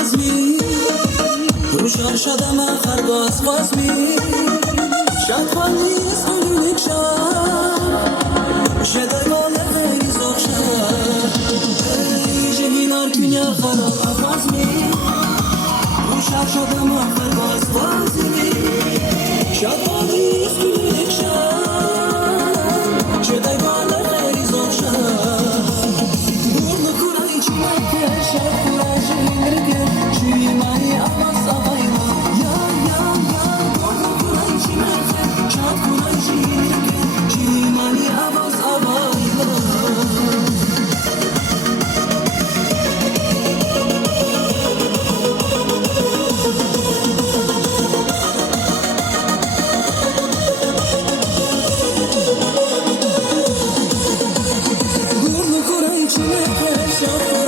بازمی روشار شدم آخر بازمی شد خالیز اولین شب شدای بالا خیلی زخ شد ای جهینار کنیا خراب بازمی روشار شدم آخر بازمی شد خالیز اولین شب شدای بالا خیلی زخ شد burnu kurayı çiğnekte şef kurayı indirge çiğneyi ama savayla yar yar yar burnu kurayı çiğnekte şef kurayı indirge çiğneyi ama savayla burnu kurayı çiğnekte şef